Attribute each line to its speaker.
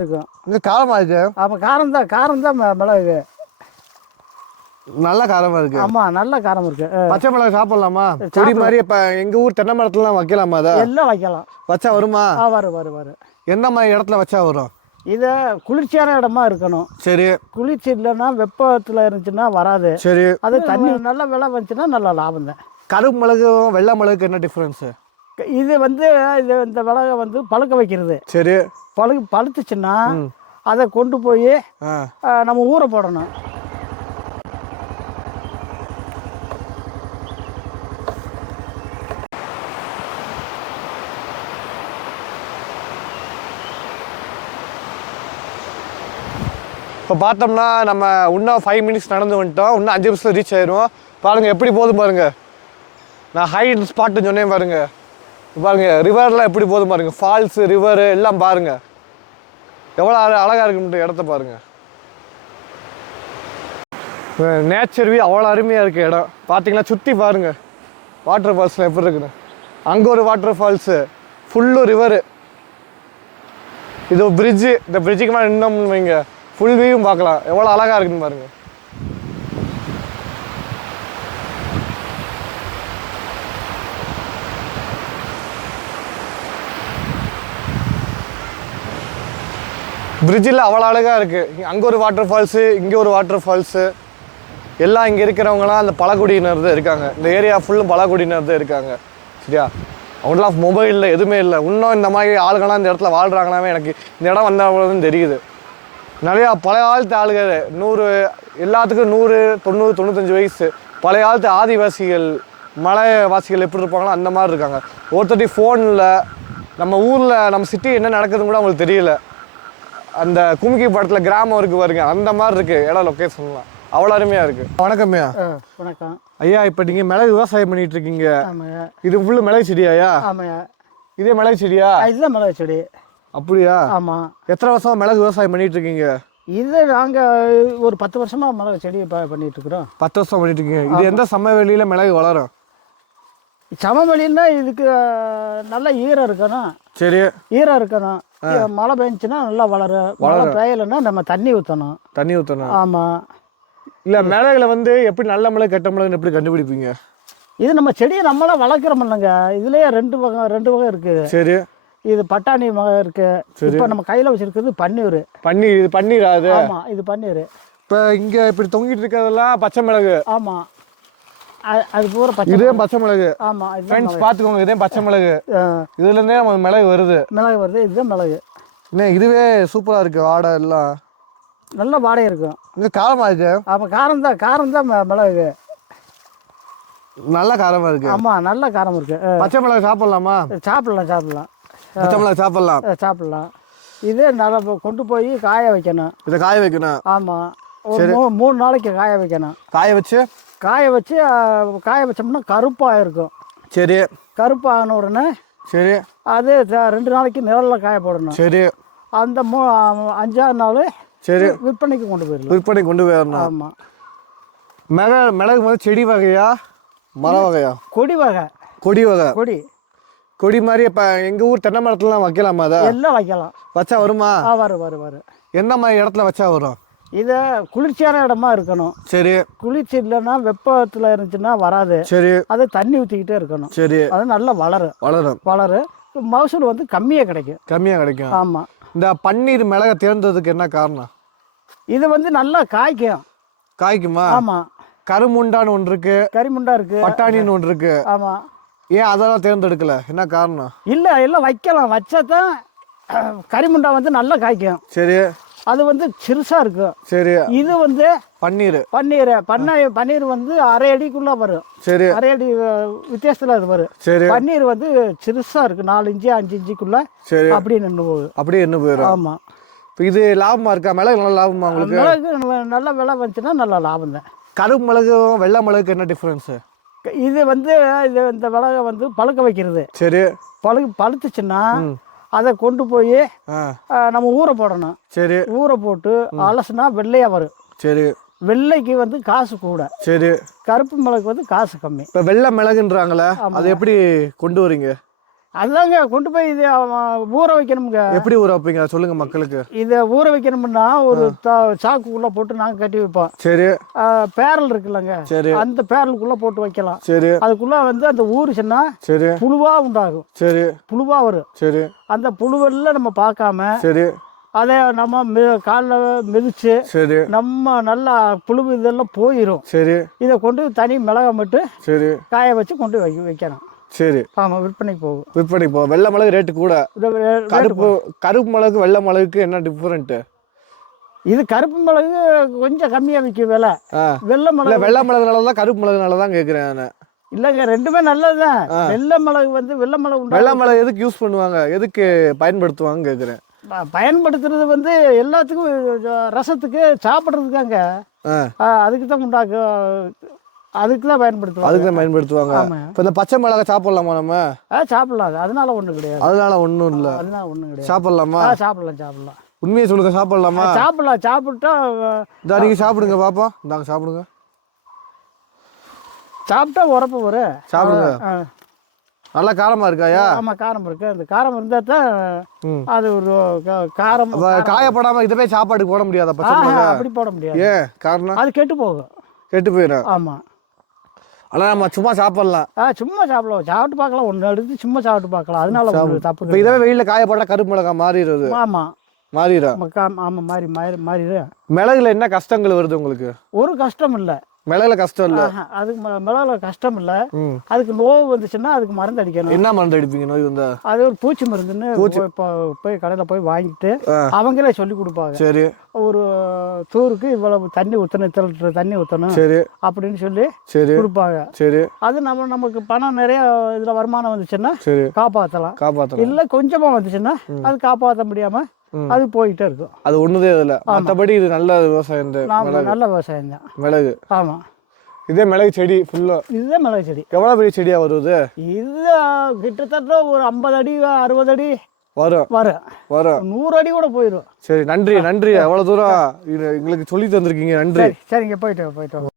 Speaker 1: இருக்கும்.
Speaker 2: இது காரமா இருக்கு?
Speaker 1: ஆமாம் காரம் தான் காரம் தான் மிளகு
Speaker 2: நல்ல காரமா இருக்கு.
Speaker 1: ஆமாம் நல்ல காரம் இருக்கு.
Speaker 2: பச்சை மிளகு சாப்பிடலாமா? செடி மாதிரி இப்ப எங்க ஊர் தென்னை மரத்துலாம் வைக்கலாமா அதை?
Speaker 1: எல்லாம் வைக்கலாம்.
Speaker 2: வச்சா வருமா?
Speaker 1: ஆ வரும் வரும் வரும்
Speaker 2: என்ன மாதிரி இடத்துல வச்சா வரும்?
Speaker 1: இதை குளிர்ச்சியான இடமா இருக்கணும்.
Speaker 2: சரி.
Speaker 1: குளிர்ச்சி இல்லைன்னா வெப்பத்தில் இருந்துச்சுன்னா வராது.
Speaker 2: சரி.
Speaker 1: அது தண்ணி நல்ல விலை வந்துச்சுன்னா நல்ல லாபம் தான்.
Speaker 2: கருப்பு மிளகும் வெள்ளை மிளகுக்கு என்ன டிஃப்ரென்ஸு
Speaker 1: இது வந்து இது இந்த மிளகை வந்து பழுக்க வைக்கிறது.
Speaker 2: சரி.
Speaker 1: பழு பழுத்துச்சுன்னா அதை கொண்டு போய் நம்ம ஊற போடணும்.
Speaker 2: இப்போ பார்த்தோம்னா நம்ம இன்னும் ஃபைவ் மினிட்ஸ் நடந்து வந்துட்டோம். இன்னும் அஞ்சு நிமிஷத்தில் ரீச் ஆயிரும். பாருங்க எப்படி போதும் பாருங்க. நான் ஹை ஸ்பாட்டுன்னு சொன்னேன் பாருங்க. இப்ப பாருங்க ரிவர்லாம் எப்படி போதும் பாருங்க. ஃபால்ஸ் ரிவர் எல்லாம் பாருங்க. எவ்வளோ அழகாக இருக்குன்ற இடத்த பாருங்க. நேச்சர் வியூ அவ்வளோ அருமையாக இருக்குது இடம். பார்த்தீங்கன்னா சுற்றி பாருங்க. வாட்டர் ஃபால்ஸில் எப்படி இருக்குன்னு. அங்கே ஒரு வாட்டர் ஃபால்ஸு ஃபுல்லு ரிவரு இது ஒரு பிரிட்ஜு இந்த பிரிட்ஜுக்கு மேலே நின்னோம்னு வைங்க. ஃபுல் வியூவும் பார்க்கலாம். எவ்வளோ அழகாக இருக்குன்னு பாருங்கள் பிரிட்ஜில் அவ்வளோ அழகாக இருக்குது அங்கே ஒரு வாட்டர் ஃபால்ஸு இங்கே ஒரு வாட்டர் ஃபால்ஸு எல்லாம் இங்கே இருக்கிறவங்களாம் அந்த பழங்குடியினர் தான் இருக்காங்க. இந்த ஏரியா ஃபுல்லும் பழங்குடியினர் தான் இருக்காங்க. சரியா? அவங்களாம் மொபைலில் எதுவுமே இல்லை. இன்னும் இந்த மாதிரி ஆளுங்களாம் இந்த இடத்துல வாழ்கிறாங்களாமே எனக்கு இந்த இடம் வந்தவங்களும் தெரியுது. நிறையா பழைய காலத்து ஆளுகள் நூறு எல்லாத்துக்கும் நூறு தொண்ணூறு தொண்ணூத்தஞ்சு வயசு. பழைய காலத்து ஆதிவாசிகள் மலைவாசிகள் எப்படி இருப்பாங்களோ அந்த மாதிரி இருக்காங்க. ஒருத்தட்டி ஃபோனில் நம்ம ஊரில் நம்ம சிட்டி என்ன நடக்குதுன்னு கூட அவங்களுக்கு தெரியல. அந்த கும்கி படத்தில் கிராமம் இருக்கு பாருங்க அந்த மாதிரி இருக்கு. இடம் லொக்கேஷன்லாம் அவ்வளோ அருமையாக இருக்கு. வணக்கம்யா
Speaker 1: வணக்கம்.
Speaker 2: ஐயா இப்போ நீங்கள் மிளகு விவசாயம் பண்ணிட்டு இருக்கீங்க. இது ஃபுல்லு மிளகு செடியாயா
Speaker 1: ஆமாங்க.
Speaker 2: இதே மிளகு செடியா?
Speaker 1: இதுதான் மிளகு செடி.
Speaker 2: அப்படியா?
Speaker 1: ஆமாம்
Speaker 2: எத்தனை வருஷமா மிளகு விவசாயம் பண்ணிட்டு இருக்கீங்க?
Speaker 1: இது நாங்கள் ஒரு பத்து வருஷமாக மிளகு செடி பண்ணிட்டு இருக்கிறோம்.
Speaker 2: பத்து வருஷம் பண்ணிட்டு இருக்கீங்க. இது எந்த சமவெளியில மிளகு வளரும்?
Speaker 1: சமவெளின்னா இதுக்கு நல்ல ஈரம் இருக்கணும்.
Speaker 2: சரி.
Speaker 1: ஈரம் இருக்கணும். மழை பெஞ்சுன்னா நல்லா வளரும் மழை பெய்யலைன்னா நம்ம தண்ணி ஊற்றணும்
Speaker 2: தண்ணி ஊற்றணும்
Speaker 1: ஆமாம்
Speaker 2: இல்ல மிளகுல வந்து எப்படி நல்ல மிளகு கெட்ட மிளகுன்னு எப்படி கண்டுபிடிப்பீங்க?
Speaker 1: இது நம்ம செடியை நம்மளா வளர்க்குறோம் இல்லைங்க. இதுலயே ரெண்டு வகை ரெண்டு வகை இருக்குது
Speaker 2: சரி.
Speaker 1: இது பட்டாணி வகை இருக்கு. இப்போ நம்ம கையில் வச்சிருக்கிறது பன்னீர்.
Speaker 2: பன்னீர் இது பன்னீரா அது?
Speaker 1: ஆமாம் இது பன்னீர்.
Speaker 2: இப்போ இங்க இப்படி தொங்கிட்டு இருக்கிறதெல்லாம் பச்சை மிளகு.
Speaker 1: ஆமாம் அது பூரா பச்சை
Speaker 2: இதே பச்சை மிளகு.
Speaker 1: இதுதான்
Speaker 2: ஃப்ரெண்ட்ஸ் பார்த்துக்கோங்க இதே பச்சை மிளகு. இதுல இருந்தே நம்ம மிளகு வருது.
Speaker 1: மிளகு வருது இதுதான் மிளகு.
Speaker 2: என்ன இதுவே சூப்பரா இருக்கு வாடை எல்லாம்?
Speaker 1: நல்ல வாடகை இருக்கும்.
Speaker 2: இது காரமா இருக்கு?
Speaker 1: ஆமாம் காரம் தான் காரம் தான் மிளகு.
Speaker 2: நல்ல காரமா இருக்கு.
Speaker 1: ஆமாம் நல்ல காரம் இருக்கு.
Speaker 2: பச்சை மிளகு சாப்பிடலாமா?
Speaker 1: சாப்பிடலாம் சாப்பிடலாம்.
Speaker 2: பச்சை மிளகு சாப்பிடலாம்.
Speaker 1: சாப்பிடலாம். இது நல்லா கொண்டு போய் காய வைக்கணும்.
Speaker 2: இதை காய வைக்கணும்.
Speaker 1: ஆமாம் ஒரு மூ- மூணு நாளைக்கு காய வைக்கணும்.
Speaker 2: காய வச்சு
Speaker 1: காய வச்சு காய வச்சோம்னா கருப்பாக இருக்கும்
Speaker 2: சரி.
Speaker 1: கருப்பான உடனே
Speaker 2: சரி.
Speaker 1: அது ரெண்டு நாளைக்கு நிழலில் காய போடணும்.
Speaker 2: சரி.
Speaker 1: அந்த மூ அஞ்சாறு நாள்
Speaker 2: சரி.
Speaker 1: விற்பனைக்கு கொண்டு போயிடலாம்.
Speaker 2: விற்பனை கொண்டு போயிடணும்.
Speaker 1: ஆமாம்
Speaker 2: மிளகு மிளகு வந்து செடி வகையா? மர வகையா?
Speaker 1: கொடி வகை.
Speaker 2: கொடி வகை.
Speaker 1: கொடி.
Speaker 2: கொடி மாதிரி இப்போ எங்கள் ஊர் தென்னை மரத்துலலாம் வைக்கலாமா அதை?
Speaker 1: எல்லாம் வைக்கலாம்.
Speaker 2: வச்சா வருமா?
Speaker 1: வரும் வரும் வரும்.
Speaker 2: எந்த மாதிரி இடத்துல வச்சா வரும்?
Speaker 1: இதை குளிர்ச்சியான இடமா இருக்கணும்.
Speaker 2: சரி.
Speaker 1: குளிர்ச்சி இல்லைன்னா வெப்பத்தில் இருந்துச்சுன்னா வராது.
Speaker 2: சரி.
Speaker 1: அது தண்ணி ஊற்றிக்கிட்டே இருக்கணும்.
Speaker 2: சரி.
Speaker 1: அது நல்லா வளரும்
Speaker 2: வளரும்.
Speaker 1: வளரும் மகசூல் வந்து கம்மியாக கிடைக்கும்.
Speaker 2: கம்மியாக கிடைக்கும்.
Speaker 1: ஆமாம்
Speaker 2: இந்த பன்னீர் மிளகை தேர்ந்ததுக்கு என்ன காரணம்?
Speaker 1: இது வந்து நல்லா காய்க்கும்.
Speaker 2: காய்க்குமா?
Speaker 1: ஆமாம்
Speaker 2: கருமுண்டான்னு ஒன்று இருக்கு.
Speaker 1: கரிமுண்டா இருக்குது
Speaker 2: பட்டாணின்னு ஒன்று இருக்கு.
Speaker 1: ஆமாம்
Speaker 2: ஏன் அதெல்லாம் தேர்ந்தெடுக்கல? என்ன காரணம்?
Speaker 1: இல்லை எல்லாம் வைக்கலாம். வச்சா தான் கரிமுண்டா வந்து நல்லா காய்க்கும்.
Speaker 2: சரி.
Speaker 1: அது வந்து சிறுசாக இருக்கும்
Speaker 2: சரி.
Speaker 1: இது வந்து
Speaker 2: பன்னீர்.
Speaker 1: பன்னீர். பண்ணை பன்னீர் வந்து அரை அடிக்குள்ளே வரும்.
Speaker 2: சரி.
Speaker 1: அரை அடி வித்தியாசத்தில் அது வரும்.
Speaker 2: சரி.
Speaker 1: பன்னீர் வந்து சிறுசாக இருக்குது நாலு இன்ச்சு அஞ்சு இன்ச்சுக்குள்ளே
Speaker 2: சரி.
Speaker 1: அப்படியே நின்று போகுது.
Speaker 2: அப்படியே என்ன போயிடும் இப்போ இது லாபமா இருக்கா? மிளகு நல்ல லாபமா உங்களுக்கு?
Speaker 1: மிளகு நல்ல விலை வந்துச்சுன்னா நல்ல லாபம் தான்.
Speaker 2: கருப்பு மிளகும் வெள்ளை மிளகுக்கு என்ன டிஃப்ரென்ஸு
Speaker 1: இது வந்து இது இந்த மிளகை வந்து பழுக்க வைக்கிறது.
Speaker 2: சரி.
Speaker 1: பழு பழுத்துச்சுன்னா அதை கொண்டு போய் நம்ம ஊற போடணும்.
Speaker 2: சரி.
Speaker 1: ஊற போட்டு அலசுனா வெள்ளையாக வரும்.
Speaker 2: சரி.
Speaker 1: வெள்ளைக்கு வந்து காசு கூட.
Speaker 2: சரி.
Speaker 1: கருப்பு மிளகு வந்து காசு கம்மி.
Speaker 2: இப்போ வெள்ளை மிளகுன்றாங்களே அது எப்படி கொண்டு வரீங்க?
Speaker 1: அதுதாங்க கொண்டு போய் இது ஊற வைக்கணுங்க
Speaker 2: எப்படி ஊற வைப்பீங்க? சொல்லுங்க மக்களுக்கு.
Speaker 1: இதை ஊற வைக்கணும்னா ஒரு சாக்குக்குள்ளே போட்டு நாங்கள் கட்டி வைப்போம்.
Speaker 2: சரி.
Speaker 1: பேரல் இருக்குல்லங்க.
Speaker 2: சரி.
Speaker 1: அந்த பேரலுக்குள்ளே போட்டு வைக்கலாம்.
Speaker 2: சரி.
Speaker 1: அதுக்குள்ளே வந்து அந்த ஊறுச்சுன்னா
Speaker 2: சரி.
Speaker 1: புழுவாக உண்டாகும்.
Speaker 2: சரி.
Speaker 1: புழுவாக வரும்.
Speaker 2: சரி.
Speaker 1: அந்த புழுவெல்லாம் நம்ம பார்க்காம
Speaker 2: சரி.
Speaker 1: அதை நம்ம காலில் மிதித்து
Speaker 2: சரி.
Speaker 1: நம்ம நல்லா புழு இதெல்லாம் போயிடும்
Speaker 2: சரி.
Speaker 1: இதை கொண்டு தனி மிளகா மட்டும்
Speaker 2: சரி.
Speaker 1: காய வச்சு கொண்டு வை வைக்கணும்.
Speaker 2: சரி.
Speaker 1: ஆமாம் விற்பனைக்கு போகும்.
Speaker 2: விற்பனை இப்போ வெள்ளை மிளகு ரேட்டு கூட. கருப்பு கருப்பு மிளகு வெள்ளை மிளகுக்கு என்ன டிஃப்ரெண்ட்டு
Speaker 1: இது கருப்பு மிளகு கொஞ்சம் கம்மியாக விற்கும் விலை. வெள்ளை மிளகு
Speaker 2: வெள்ளை மிளகுனால தான் கருப்பு மிளகுனால தான் கேட்குறேன் நான்.
Speaker 1: இல்லைங்க ரெண்டுமே நல்லதுதான். வெள்ளை மிளகு வந்து வெள்ளை மிளகு
Speaker 2: வெள்ளை மிளகு எதுக்கு யூஸ் பண்ணுவாங்க? எதுக்கு பயன்படுத்துவாங்க கேட்குறேன்
Speaker 1: பயன்படுத்துறது வந்து எல்லாத்துக்கும் ரசத்துக்கு சாப்பிட்றதுக்காங்க. அதுக்கு தான் உண்டாக்கு அதுக்கு தான் பயன்படுத்துவாங்க.
Speaker 2: அதுக்கு தான் பயன்படுத்துவாங்க. இப்போ இந்த பச்சை மிளகா சாப்பிடலாமா நம்ம?
Speaker 1: ஆ சாப்பிடலாம். அது அதனால ஒன்றும் கிடையாது.
Speaker 2: அதனால ஒன்றும் இல்லை.
Speaker 1: அதனால ஒன்றும் கிடையாது.
Speaker 2: சாப்பிடலாமா?
Speaker 1: சாப்பிடலாம் சாப்பிடலாம்.
Speaker 2: உண்மையை சொல்லுங்க சாப்பிடலாமா?
Speaker 1: சாப்பிடலாம். சாப்பிட்டா
Speaker 2: இதா நீங்கள் சாப்பிடுங்க பாப்பா. இந்தாங்க சாப்பிடுங்க.
Speaker 1: சாப்பிட்டா உரப்பு வரும்.
Speaker 2: சாப்பிடுங்க. நல்லா காரமா இருக்காயா?
Speaker 1: ஆமா காரம் இருக்கு. அந்த காரம் இருந்தால் தான். அது ஒரு காரம்
Speaker 2: காயப்படாம இதவே சாப்பாட்டுக்கு போட முடியாதா
Speaker 1: அப்படி போட முடியாது.
Speaker 2: ஏன்? காரணம்?
Speaker 1: அது கெட்டு போகும்.
Speaker 2: கெட்டு போயிடும்
Speaker 1: ஆமா.
Speaker 2: ஆனால் நம்ம சும்மா சாப்பிடலாம்.
Speaker 1: ஆ சும்மா சாப்பிடலாம். சாப்பிட்டு பார்க்கலாம். ஒன்று எடுத்து சும்மா சாப்பிட்டு பார்க்கலாம். அதனால ஒன்றும் தப்பு
Speaker 2: இப்போ இதவே வெயில்ல காயப்பட்டா கருப்பு மிளகா மாறிடுது.
Speaker 1: கிடையாது. ஆமா.
Speaker 2: மாறிடும்
Speaker 1: ஆமா, கா- ஆமா மாறி மாறி மாறிடு
Speaker 2: மிளகுல என்ன கஷ்டங்கள் வருது உங்களுக்கு?
Speaker 1: ஒரு கஷ்டம் இல்லை.
Speaker 2: மிளகுல கஷ்டம் இல்ல.
Speaker 1: அதுக்கு மிளகுல கஷ்டம் இல்லை. அதுக்கு நோவு வந்துச்சுன்னா அதுக்கு மருந்து அடிக்கணும்.
Speaker 2: என்ன மருந்து அடிப்பீங்க நோய் வந்தா?
Speaker 1: அது ஒரு பூச்சி மருந்துன்னு போய் கடையில் போய் வாங்கிட்டு. அவங்களே சொல்லி கொடுப்பாங்க.
Speaker 2: சரி.
Speaker 1: ஒரு தூருக்கு இவ்வளவு தண்ணி ஊற்றணும் இத்தனை லிட்டர் தண்ணி ஊற்றணும்
Speaker 2: சரி.
Speaker 1: அப்படின்னு சொல்லி
Speaker 2: சரி.
Speaker 1: கொடுப்பாங்க.
Speaker 2: சரி.
Speaker 1: அது நம்ம நமக்கு பணம் நிறைய இதில் வருமானம் வந்துச்சுன்னா
Speaker 2: சரி.
Speaker 1: காப்பாற்றலாம்
Speaker 2: காப்பாற்றணும்
Speaker 1: இல்லை கொஞ்சமாக வந்துச்சுன்னா அது காப்பாற்ற முடியாமல்
Speaker 2: ம்.
Speaker 1: அது போயிட்டே இருக்கும்
Speaker 2: அது ஒண்ணுதே இதுல மற்றபடி இது நல்ல விவசாயம்
Speaker 1: நல்ல விவசாயம் தான்.
Speaker 2: மிளகு.
Speaker 1: ஆமாம்
Speaker 2: இதே மிளகு செடி ஃபுல்லா
Speaker 1: இதுதான் மிளகு செடி.
Speaker 2: எவ்வளவு பெரிய செடியா வருது?
Speaker 1: இது கிட்டத்தட்ட ஒரு ஐம்பது அடி அறுபது அடி
Speaker 2: வரும்.
Speaker 1: வரும்.
Speaker 2: வரும்.
Speaker 1: நூறு அடி கூட போயிடும்
Speaker 2: சரி நன்றி நன்றி. அவ்வளவு தூரம் எங்களுக்கு சொல்லி தந்திருக்கீங்க. நன்றி.
Speaker 1: சரி சரிங்க போயிட்டு போயிட்டு.